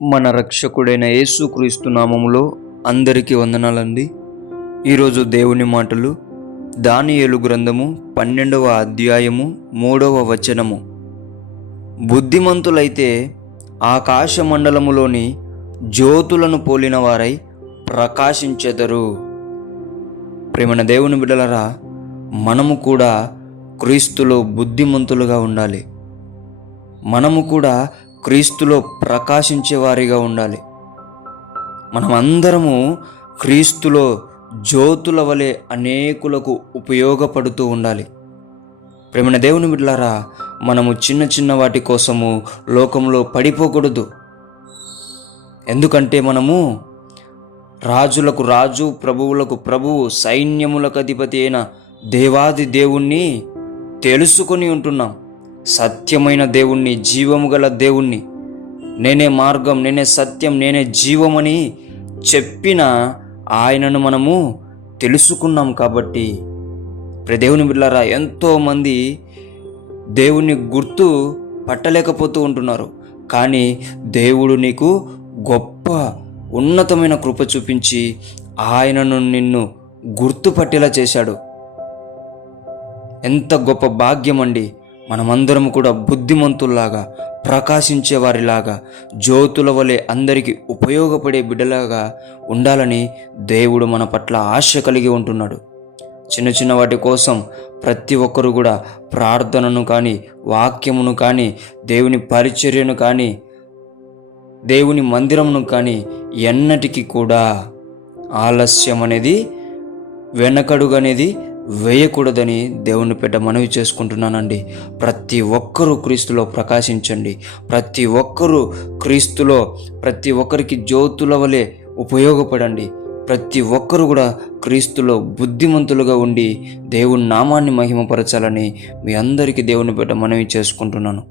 మన రక్షకుడైన యేసుక్రీస్తు నామములో అందరికీ వందనాలండి. ఈరోజు దేవుని మాటలు దానియేలు గ్రంథము 12వ అధ్యాయము 3వ వచనము. బుద్ధిమంతులైతే ఆకాశ మండలములోని జ్యోతులను పోలిన వారై ప్రకాశించెదరు. ప్రేమన దేవుని బిడ్డలరా, మనము కూడా క్రీస్తులో బుద్ధిమంతులుగా ఉండాలి. మనము కూడా క్రీస్తులో ప్రకాశించే వారిగా ఉండాలి. మనమందరము క్రీస్తులో జ్యోతుల వలె అనేకులకు ఉపయోగపడుతూ ఉండాలి. ప్రేమన దేవుని బిడ్డలారా, మనము చిన్న చిన్న వాటి కోసము లోకంలో పడిపోకూడదు. ఎందుకంటే మనము రాజులకు రాజు, ప్రభువులకు ప్రభువు, సైన్యములకు అధిపతి అయిన దేవాది దేవుణ్ణి తెలుసుకొని ఉంటున్నాం. సత్యమైన దేవుణ్ణి, జీవము గల దేవుణ్ణి, నేనే మార్గం, నేనే సత్యం, నేనే జీవమని చెప్పిన ఆయనను మనము తెలుసుకున్నాం. కాబట్టి దేవుని బిడ్డలారా, ఎంతోమంది దేవుని గుర్తు పట్టలేకపోతూ ఉంటున్నారు. కానీ దేవుడు నీకు గొప్ప ఉన్నతమైన కృప చూపించి ఆయనను నిన్ను గుర్తుపట్టేలా చేశాడు. ఎంత గొప్ప భాగ్యం అండి! మనమందరం కూడా బుద్ధిమంతుల్లాగా, ప్రకాశించే వారిలాగా, జ్యోతుల వలె అందరికీ ఉపయోగపడే బిడ్డలాగా ఉండాలని దేవుడు మన పట్ల ఆశ కలిగి ఉంటున్నాడు. చిన్న చిన్న వాటి కోసం ప్రతి ఒక్కరు కూడా ప్రార్థనను కానీ, వాక్యమును కానీ, దేవుని పరిచర్యను కానీ, దేవుని మందిరమును కానీ ఎన్నటికీ కూడా ఆలస్యం అనేది, వెనకడుగు అనేది వేయకూడదని దేవుని పేట మనవి చేసుకుంటున్నానండి. ప్రతి ఒక్కరూ క్రీస్తులో ప్రకాశించండి. ప్రతి ఒక్కరూ క్రీస్తులో, ప్రతి ఒక్కరికి జ్యోతుల వలె ఉపయోగపడండి. ప్రతి ఒక్కరు కూడా క్రీస్తులో బుద్ధిమంతులుగా ఉండి దేవుని నామాన్ని మహిమపరచాలని మీ అందరికీ దేవుని పేట మనవి చేసుకుంటున్నాను.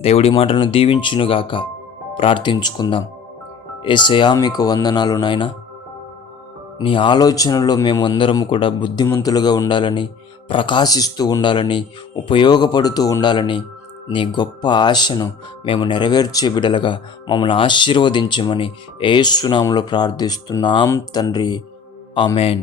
దేవుడి మాటలను దీవించునుగాక. ప్రార్థించుకుందాం. యేసయ్యా, మీకు వందనాలు నాయనా. నీ ఆలోచనలో మేము అందరము కూడా బుద్ధిమంతులుగా ఉండాలని, ప్రకాశిస్తూ ఉండాలని, ఉపయోగపడుతూ ఉండాలని, నీ గొప్ప ఆశను మేము నెరవేర్చే బిడ్డలుగా మమ్మల్ని ఆశీర్వదించమని యేసు నామములో ప్రార్థిస్తున్నాం తండ్రి. ఆమేన్.